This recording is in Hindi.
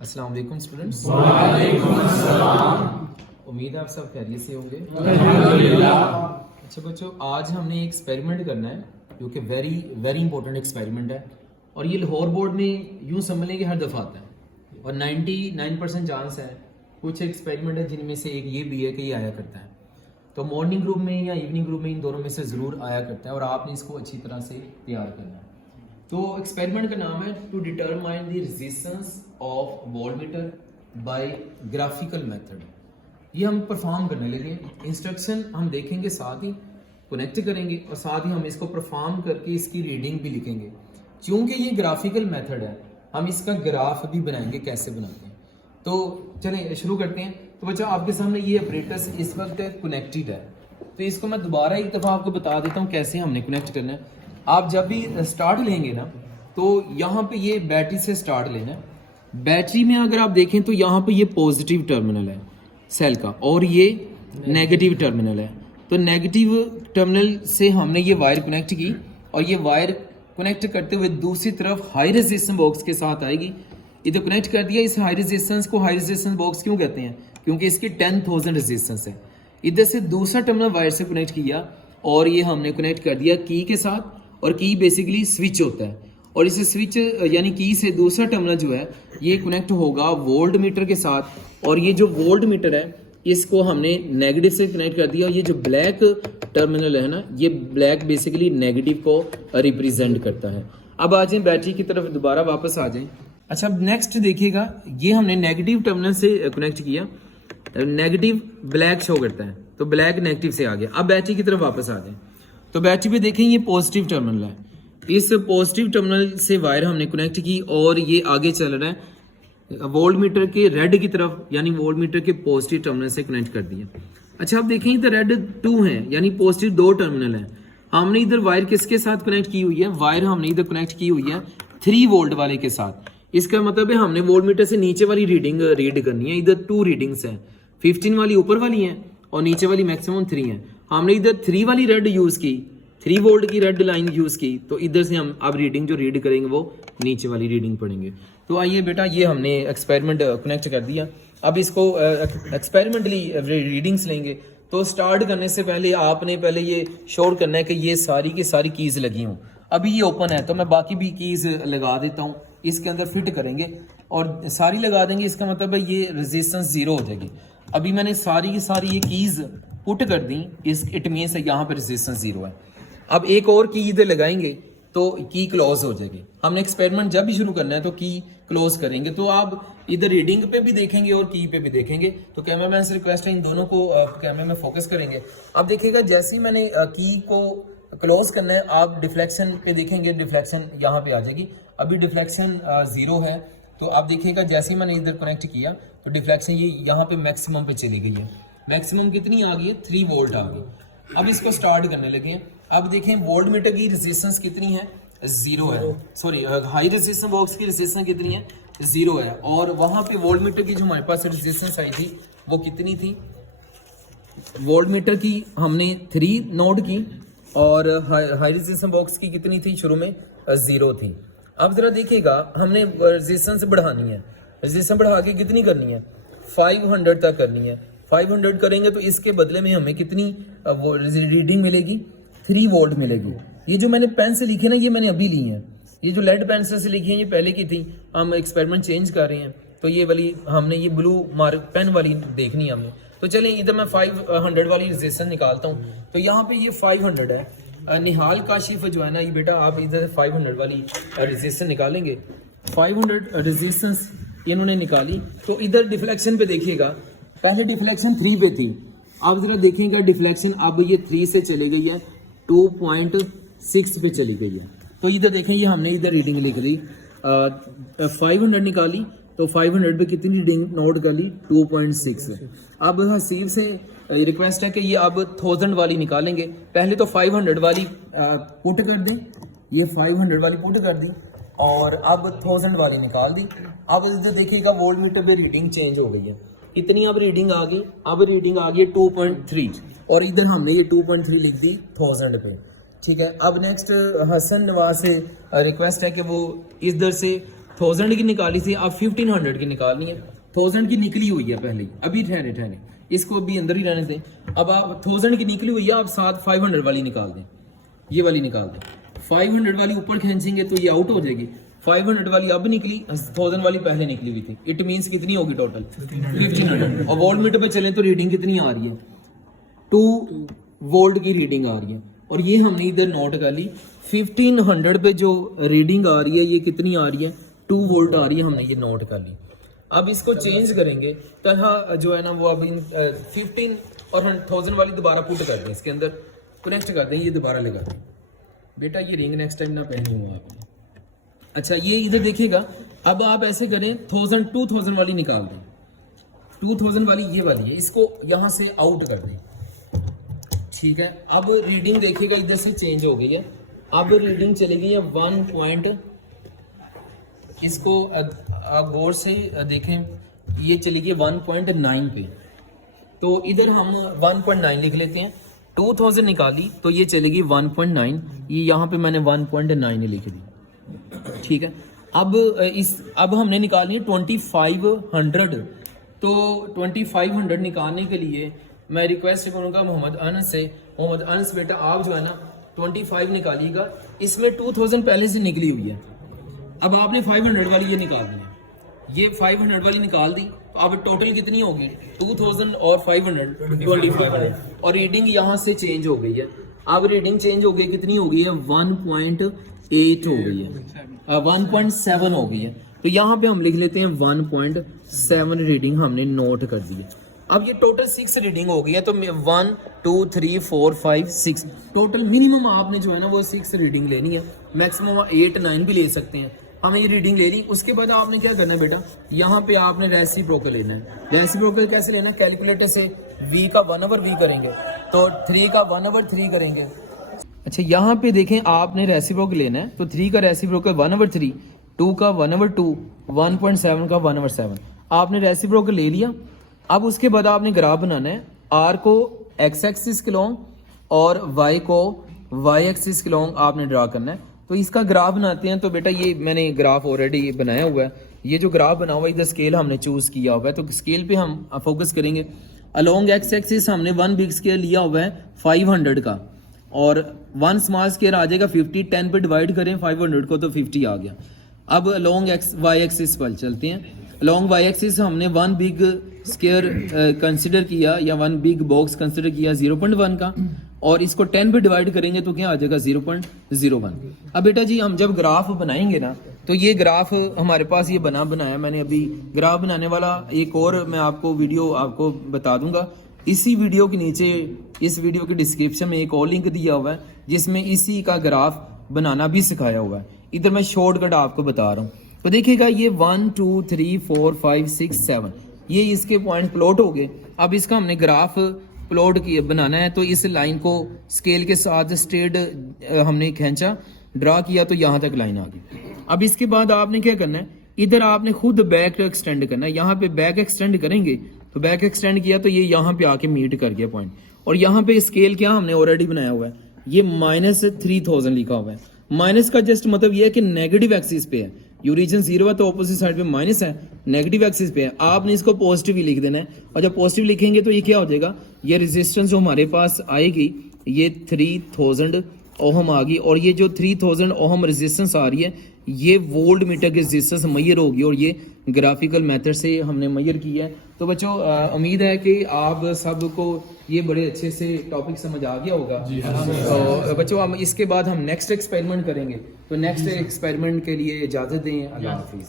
अस्सलाम वालेकुम स्टूडेंट्स। वालेकुम अस्सलाम। उम्मीद है आप सब खैरियत से होंगे। अच्छा बच्चों, आज हमने एक एक्सपेरिमेंट करना है जो कि वेरी वेरी इंपॉर्टेंट एक्सपेरिमेंट है और ये लाहौर बोर्ड में यूँ समझ लें कि हर दफ़ा आता है और 99% चांस है कुछ एक्सपेरिमेंट है जिनमें से एक ये भी है कि ये आया करता है। तो मॉर्निंग ग्रुप में या इवनिंग ग्रुप में इन दोनों में से ज़रूर आया करता है और आपने इसको अच्छी तरह से तैयार करना है। तो एक्सपेरिमेंट का नाम है to determine the resistance of voltmeter by graphical method. ये हम परफॉर्म करने लगे। इंस्ट्रक्शन हम देखेंगे, साथ ही कनेक्ट करेंगे और साथ ही हम इसको परफॉर्म करके इसकी रीडिंग भी लिखेंगे। क्योंकि ये ग्राफिकल मेथड है, हम इसका ग्राफ भी बनाएंगे कैसे बनाते हैं। तो चलें शुरू करते हैं। तो बच्चों, आपके सामने ये अपरेटस इस वक्त कनेक्टेड है, तो इसको मैं दोबारा एक दफ़ा आपको बता देता हूँ कैसे हमने कनेक्ट करना है। आप जब भी स्टार्ट लेंगे ना, तो यहाँ पे ये बैटरी से स्टार्ट लेना है। बैटरी में अगर आप देखें तो यहाँ पे ये पॉजिटिव टर्मिनल है सेल का और ये नेगेटिव टर्मिनल है। तो नेगेटिव टर्मिनल से हमने ये वायर कनेक्ट की और ये वायर कनेक्ट करते हुए दूसरी तरफ हाई रेजिस्टेंस बॉक्स के साथ आएगी। इधर कनेक्ट कर दिया। इस हाई रेजिस्टेंस को हाई रेजिस्टेंस बॉक्स क्यों कहते हैं? क्योंकि इसकी 10,000 रेजिस्टेंस है। इधर से दूसरा टर्मिनल वायर से कनेक्ट किया और ये हमने कनेक्ट कर दिया की के साथ। और की बेसिकली स्विच होता है और इसे स्विच यानी की से दूसरा टर्मिनल जो है ये कनेक्ट होगा वोल्ट मीटर के साथ। और ये जो वोल्ट मीटर है इसको हमने नेगेटिव से कनेक्ट कर दिया। ये जो ब्लैक टर्मिनल है ना, ये ब्लैक बेसिकली नेगेटिव को रिप्रेजेंट करता है। अब आ जाए बैटरी की तरफ, दोबारा वापस आ जाए। अच्छा, अब नेक्स्ट देखिएगा, ये हमने नेगेटिव टर्मिनल से कनेक्ट किया, नेगेटिव ब्लैक शो करता है तो ब्लैक नेगेटिव से आ गया। अब बैटरी की तरफ वापस आ जाए तो बैटरी पे देखें ये पॉजिटिव टर्मिनल है। इस पॉजिटिव टर्मिनल से वायर हमने कनेक्ट की और ये आगे चल रहा है वोल्ट मीटर के रेड की तरफ, यानी वोल्ट मीटर के पॉजिटिव टर्मिनल से कनेक्ट कर दिया। अच्छा, अब देखें इधर रेड 2 है, यानी पॉजिटिव 2 टर्मिनल है। हमने इधर वायर किसके साथ कनेक्ट की हुई है? वायर हमने इधर कनेक्ट की हुई है 3 वोल्ट वाले के साथ। इसका मतलब है हमने वोल्ट मीटर से नीचे वाली रीडिंग रीड करनी है। इधर 2 रीडिंग्स हैं, 15 वाली ऊपर वाली हैं और नीचे वाली मैक्सिमम 3 है। हमने इधर 3 वाली रेड यूज की, 3 वोल्ट की रेड लाइन यूज की, तो इधर से हम अब रीडिंग जो रीड करेंगे वो नीचे वाली रीडिंग पढ़ेंगे। तो आइए बेटा, ये हमने एक्सपेरिमेंट कनेक्ट कर दिया। अब इसको एक्सपेरिमेंटली रीडिंग्स लेंगे। तो स्टार्ट करने से पहले आपने पहले ये श्योर करना है कि ये सारी की सारी कीज लगी हों। अभी ये ओपन है तो मैं बाकी भी कीज लगा देता हूँ, इसके अंदर फिट करेंगे और सारी लगा देंगे। इसका मतलब है ये रेजिस्टेंस 0 हो जाएगी। अभी मैंने सारी की सारी ये कीज पुट कर दी, इस इट मीन्स यहाँ पर रेजिस्टेंस 0 है। अब एक और की इधर लगाएंगे तो की क्लोज हो जाएगी। हमने एक्सपेरिमेंट जब भी शुरू करना है तो की क्लोज करेंगे। तो आप इधर रीडिंग पे भी देखेंगे और की पे भी देखेंगे। तो कैमरामैन से रिक्वेस्ट है इन दोनों को कैमरे में फोकस करेंगे। अब देखिएगा, जैसे ही मैंने की को क्लोज करना है, आप डिफ्लेक्शन पे देखेंगे, डिफ्लेक्शन यहाँ पे आ जाएगी। अभी डिफ्लेक्शन 0 है। तो आप देखिएगा, जैसे ही मैंने इधर कनेक्ट किया तो डिफ्लेक्शन ये यहाँ पे मैक्सिमम पे चली गई है। मैक्सिमम कितनी आ गई है? 3 वोल्ट आ गई। अब इसको स्टार्ट करने लगे। अब देखें वोल्ट मीटर की रेजिस्टेंस कितनी है? 0 है। सॉरी, हाई रेजिस्टेंस बॉक्स की रेजिस्टेंस कितनी है? 0 है। और वहां पे वोल्ट मीटर की जो हमारे पास रेजिस्टेंस आई थी वो कितनी थी? वोल्ट मीटर की हमने 3 नोट की और हाई रेजिस्टेंस बॉक्स की कितनी थी? शुरू में 0 थी। अब जरा देखिएगा, हमने रेजिस्टेंस बढ़ानी है। रेजिस्टेंस बढ़ा के कितनी करनी है? 500 तक करनी है। 500 करेंगे तो इसके बदले में हमें कितनी वो रीडिंग मिलेगी? 3 वोल्ट मिलेगी। ये जो मैंने पेन से लिखे ना, ये मैंने अभी ली है। ये जो लेड पेंसिल से लिखी है ये पहले की थी। हम एक्सपेरिमेंट चेंज कर रहे हैं तो ये वाली हमने ये ब्लू मार्क पेन वाली देखनी है हमने। तो चलें इधर मैं 500 वाली रेजिस्टेंस निकालता हूँ। तो यहाँ पे ये 500 है। निहाल काशिफ जो है ना, ये बेटा आप इधर 500 वाली रेजिस्टेंस निकालेंगे। 500 रेजिस्टेंस इन्होंने निकाली। तो इधर डिफ्लेक्शन पे देखिएगा, पहले डिफ्लेक्शन 3 पे थी। अब जरा देखिएगा डिफ्लेक्शन अब ये 3 से चली गई है 2.6 पे चली गई है। तो इधर देखें, ये हमने इधर रीडिंग लिख ली। 500 निकाली तो 500 पे कितनी रीडिंग नोट कर ली? 2.6। अब हसीब से रिक्वेस्ट है कि ये अब 1000 वाली निकालेंगे। पहले तो 500 वाली पुट कर दें, ये 500 वाली पुट कर दी और अब 1000 वाली निकाल दी। अब जो देखिएगा वोल्ट मीटर पे रीडिंग चेंज हो गई है। कितनी अब रीडिंग आ गई? अब रीडिंग आ गई 2.3 और इधर हमने ये 2.3 लिख दी 1000 पे। ठीक है, अब नेक्स्ट हसन नवाज से रिक्वेस्ट है कि वो इधर से 1000 की निकाली थी, अब 1500 की निकालनी है। 1000 की निकली हुई है पहले ही, अभी ठहरे इसको अभी अंदर ही रहने दें। अब आप 1000 की निकली हुई है, आप साथ 500 वाली निकाल दें, ये वाली निकाल दें। 500 वाली ऊपर खींचेंगे तो ये आउट हो जाएगी। 500 वाली अब निकली, 1000 वाली पहले निकली हुई थी। इट मींस कितनी होगी टोटल 1500। और वोल्ट मीटर पे चलें तो रीडिंग कितनी आ रही है, 2 वोल्ट की रीडिंग आ रही है। और ये हमने इधर नोट कर ली, 1500 पे जो रीडिंग आ रही है ये कितनी आ रही है, 2 वोल्ट आ रही है, हमने ये नोट कर ली। अब इसको चेंज करेंगे तरह जो है ना वो अभी 15 और 1000 वाली दोबारा पुट कर दें, इसके अंदर कनेक्ट कर दें, ये दोबारा लगा दें। बेटा ये रिंग नेक्स्ट टाइम ना पहनी हुआ आपने। अच्छा ये इधर देखिएगा, अब आप ऐसे करें 2000 वाली निकाल दें। 2000 वाली ये वाली है, इसको यहाँ से आउट कर दें, ठीक है। अब रीडिंग देखिएगा इधर से चेंज हो गई है। अब रीडिंग चली गई है 1 पॉइंट, इसको आप गौर से देखें, ये चली गई 1.9 पे। तो इधर हम 1.9 लिख लेते हैं। 2000 निकाली तो ये चलेगी 1.9, ये यहाँ पे मैंने 1.9 लिख दी, ठीक है। अब हमने निकालनी है 2500। तो 2500 निकालने के लिए मैं रिक्वेस्ट करूँगा मोहम्मद अनस से, मोहम्मद अनस बेटा आप जो है ना 25 निकालिएगा, इसमें 2000 पहले से निकली हुई है। अब आपने 500 वाली ये निकाल दी, ये 500 वाली निकाल दी, तो अब टोटल कितनी होगी 2000 और 500 2500, और रीडिंग यहाँ से चेंज हो गई है। अब रीडिंग चेंज हो गई, कितनी हो गई है 1.8 हो गई है, 1.7 हो गई है। तो यहाँ पे हम लिख लेते हैं 1.7 रीडिंग हमने नोट कर दी है। अब ये टोटल 6 रीडिंग हो गई है, तो 1 2 3 4 5 6 टोटल मिनिमम आपने जो है ना वो 6 रीडिंग लेनी है, मैक्सिमम 8 9 भी ले सकते हैं। हमें ये रीडिंग ले ली, उसके बाद आपने क्या करना है बेटा, यहाँ पे आपने रेसिप्रोकल लेना है। रेसिप्रोकल कैसे लेना है, कैलकुलेटर से v का 1/v करेंगे तो 3 का 1/3 करेंगे। अच्छा यहाँ पे देखें, आपने रेसिप्रोकल लेना है तो 3 का रेसिप्रोकल 1/3, 2 का 1/2, 1.7 का 1/7। आपने रेसिप्रोकल ले लिया। अब उसके बाद आपने ग्राफ बनाना है, r को x एक्सिस के लॉन्ग और y को y एक्सिस के लॉन्ग आपने ड्रा करना है। तो इसका ग्राफ बनाते हैं। तो बेटा ये मैंने ग्राफ ऑलरेडी बनाया हुआ है, ये जो ग्राफ बना हुआ है इधर स्केल हमने चूज किया हुआ है, तो स्केल पे हम फोकस करेंगे। अलोंग एक्स एक्सिस हमने 1 बिग स्केल लिया हुआ है 500 का, और 1 स्मॉल स्केल आ जाएगा 50। 10 पे डिवाइड करें 500 को तो 50 आ गया। अब अलोंग वाई एक्सिस पर चलते हैं। अलोंग वाई एक्सिस हमने 1 बिग स्केयर कंसिडर किया, या 1 बिग बॉक्स कंसिडर किया 0.1 का, और इसको 10 पे डिवाइड करेंगे तो क्या आ जाएगा 0.01। अब बेटा जी हम जब ग्राफ बनाएंगे ना, तो ये ग्राफ हमारे पास ये बनाया मैंने अभी। ग्राफ बनाने वाला एक और मैं आपको वीडियो आपको बता दूंगा, इसी वीडियो के नीचे, इस वीडियो के डिस्क्रिप्शन में एक और लिंक दिया हुआ है जिसमें इसी का ग्राफ बनाना भी सिखाया हुआ है। इधर मैं शॉर्टकट आपको बता रहा हूँ। तो देखिएगा ये 1 2 3 4 5 6 7 ये इसके पॉइंट प्लॉट हो गए। अब इसका हमने ग्राफ प्लॉट किया बनाना है, तो इस लाइन को स्केल के साथ स्ट्रेट हमने खींचा, ड्रा किया, तो यहाँ तक लाइन आ गई। अब इसके बाद आपने क्या करना है, इधर आपने खुद बैक एक्सटेंड करना है। यहाँ पे बैक एक्सटेंड करेंगे तो बैक एक्सटेंड किया तो ये यहाँ पे आके मीट कर गया पॉइंट, और यहाँ पे स्केल क्या हमने ऑलरेडी बनाया हुआ है, ये -3000 लिखा हुआ है। माइनस का जस्ट मतलब ये है कि नेगेटिव एक्सिस पे है, यूरिजन 0 है तो ऑपोजिट साइड पे माइनस है, नेगेटिव एक्सिस पे है। आपने इसको पॉजिटिव ही लिख देना है, और जब पॉजिटिव लिखेंगे तो ये क्या हो जाएगा, ये रेजिस्टेंस जो हमारे पास आएगी ये 3000 ओहम आ गई, और ये जो 3000 ओहम रेजिस्टेंस आ रही है ये वोल्ट मीटर की रेजिस्टेंस मैयर होगी, और ये ग्राफिकल मेथड से हमने मैयर किया है। तो बच्चों उम्मीद है कि आप सबको ये बड़े अच्छे से टॉपिक समझ आ गया होगा। तो बच्चों हम इसके बाद हम नेक्स्ट एक्सपेरिमेंट करेंगे, तो नेक्स्ट एक्सपेरिमेंट के लिए इजाज़त दें। अल्लाह हाफिज़।